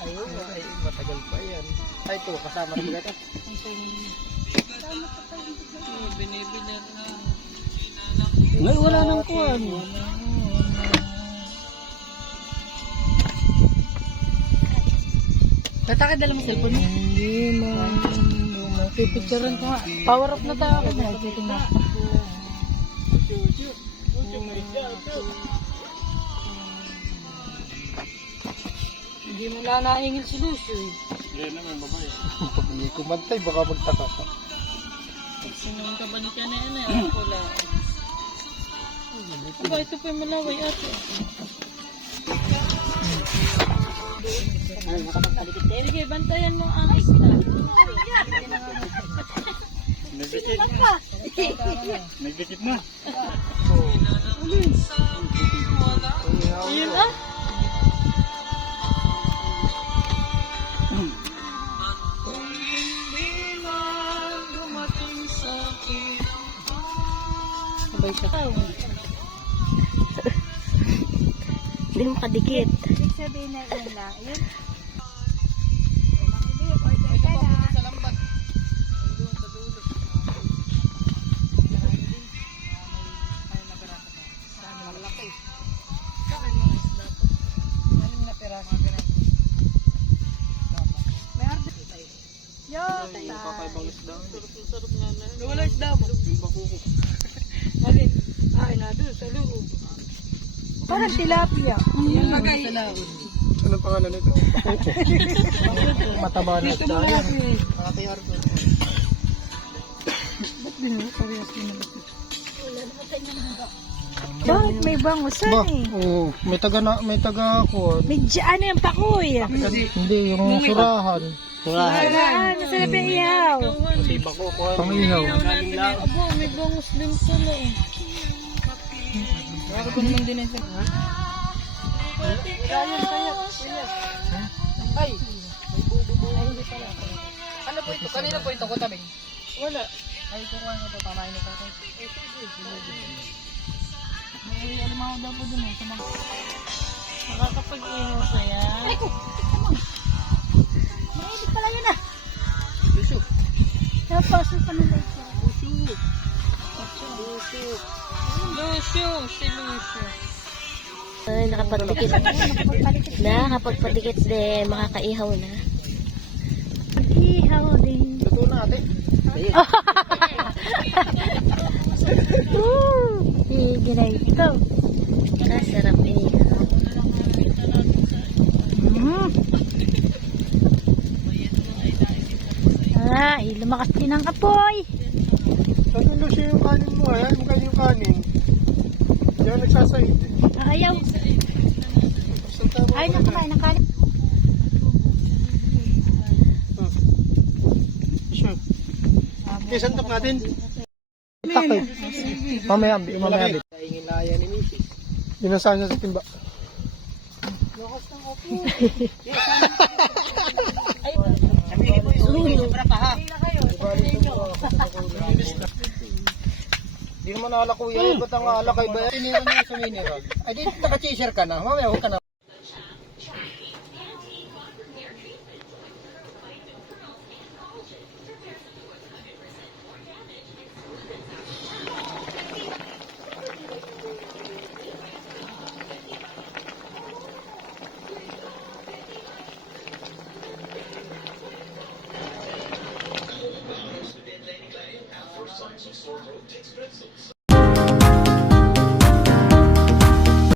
Ayun, ay matagal pa yan. Ay, ito, kasama rin ito. Binibilan na. Ay, wala nang kuwan. Tataka dala mo cellphone mo? Hindi man. Pipicturean ko nga. Power up na tayo ako. Nagtiting na ako. Hindi mo na naingil si Lucio eh. Hindi naman, babae. Pag hindi kumantay, baka magtaka ka. Sinong ka ba ni ka na yan eh? Wala. Aba, ito pa yung malaway ate. Sige, bantayan mo ang isla. Nagdikit na. Ayun ah. Sabay siya. Hindi mo kadikit. Ibig sabihin na yun lang. Yun. Sa lambat. Doon sa dulo. Malaki. Sa akin mga isda po. Anim na peraso. May order. Yun. Kakaibang isda. Sarap nga na. Wala isda mo. Yung bakuko. Alin? Ay na doon sa loob. Parang tilapia. Yung magay. Sa laon. Anong pangalan nito? Mataba na Dito isda mo yan. natin eh. Nakatiyar ko. Ba't din mo? Parehas din naman. Bakit may bangusan Ba, eh? oo. May taga ko. May ano yung pakoy. Hindi, yung surahan. Ah, nasarap yung ihaw. Kasi bako ko. Pangihaw. Abo, may bangus din pala eh. Bakit ko naman din ito? Ay! May bubo. Ay, hindi pala. Ano po ito? Kanina po ito ko tabing? Wala. Ay, kung ano po, tamahin na tatay. May alimaw daw po dun eh. Makakapag-ihaw sa yan. Ay ko! Hindi pala yun ah. Lucio. Napasok pa nila ito. Lucio! Si Lucio. Ay, nakapagdikit. Nakapagpadikit din. Makakaihaw na. Ihaw din. Luto na ate. Sige na ito. Sarap eh. Ay, lumakas din ang kapoy. Sabi Lucio yung kanin mo. Ayan mo kayo yung kanin. Diyan nagsasaid. Ayaw. Ay, nakakain ng kanin. Sure. Okay, santok natin. Takay. Mamaya, mamaya. Kaingin laya ni Mrs. Dinasahan niya sa timba. Hindi naman ala kuya, ba't ang ala kay ba? Tinira niya sa mineral. Ay, di naka-chaser ka na. Mamaya, huwag ka na.